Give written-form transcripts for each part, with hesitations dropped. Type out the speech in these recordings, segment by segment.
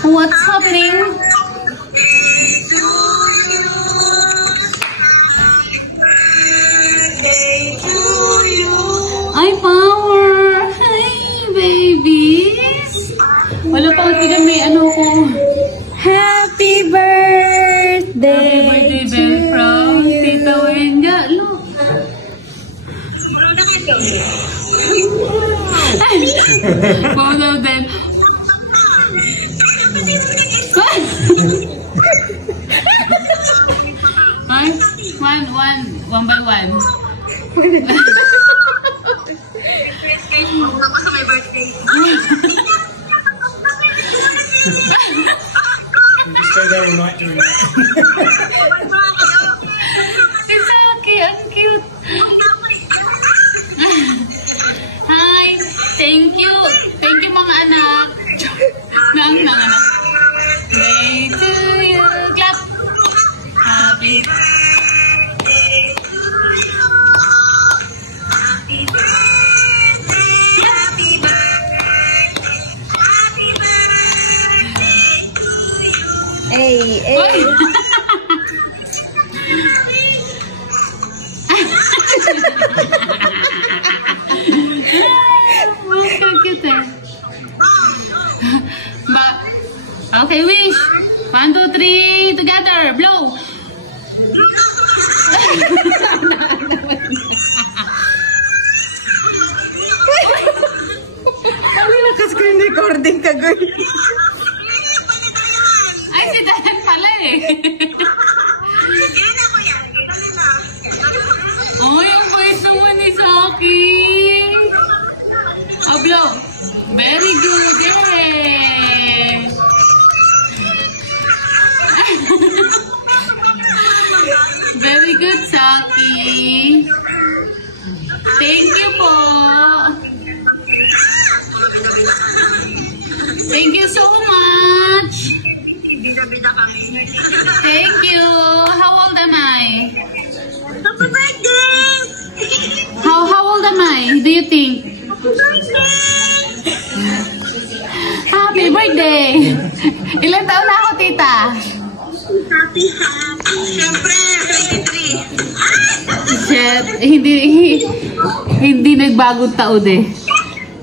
What's happening? Ay, Power! Hi, babies! Wala pa ako may ano ko. Happy birthday! Happy birthday, Belle from Tita Wenga. Look! Both of them. Ay, one by one. Tapos sa my birthday. Just stay there all night doing that. Si Saki, ang cute. Hi, thank you. Thank you mga anak. Nang anak. Day to you. Clap. Happy birthday to you. Happy birthday. Happy birthday. Happy birthday to you. Hey, hey. Okay, wish. 1, 2, 3, together. Blow. Ano naka-screen recording ka, girl? Ay, si Dayan pala eh. Oh, yung voice naman ni Saki. Oh, blow. Very good. Yay! Very good, Saki. Thank you po. Thank you so much. Thank you. How old am I? Happy birthday! How old am I? Do you think? Happy birthday! Ilan taon na ako, tita? Happy. Siyempre, 23. Shit, hindi nagbagong taon eh.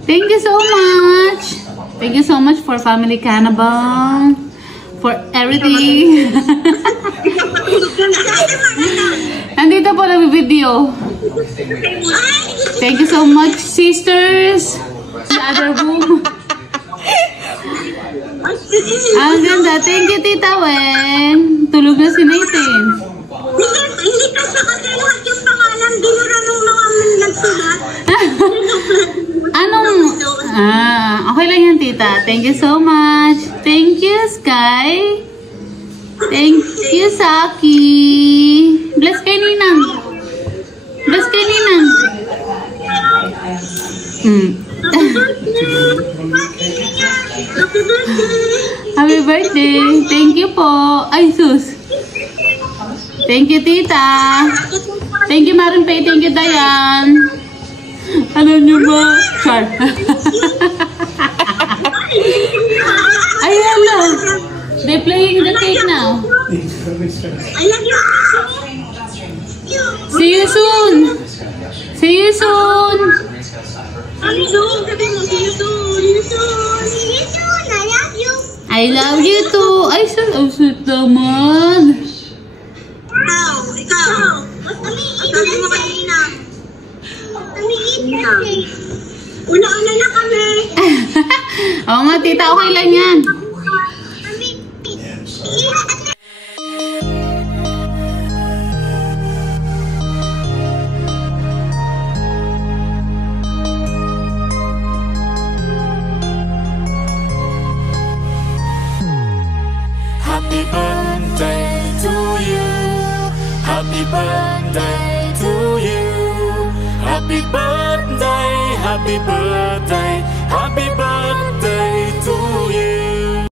Thank you so much. Thank you so much for Family Cannibal. For everything. Nandito po na video. Thank you so much, sisters. The other room. Ang ganda. Thank you, Tita Wen. Tulog na si Nathan. Hindi kasi lahat yung pangalan, binura nung mga nagsulat. Anong? Okay lang yan, Tita. Thank you so much. Thank you, Sky. Thank you, Saki. Bless kay Ninang. Bless kay Ninang. Happy birthday. Thank you po. Ay, sus. Thank you, Tita. Thank you, Marinpay. Thank you, Dayan. Ano nyo ba? Char. Ayan lang. They're playing the cake now. See you soon. See you soon. I love you too. Ay, sweet naman. Ikaw. Sabi mo kanina. Una-una na kami. Oo nga, tita. Okay lang yan. Happy birthday to you. Happy birthday to you. Happy birthday, happy birthday, happy birthday to you.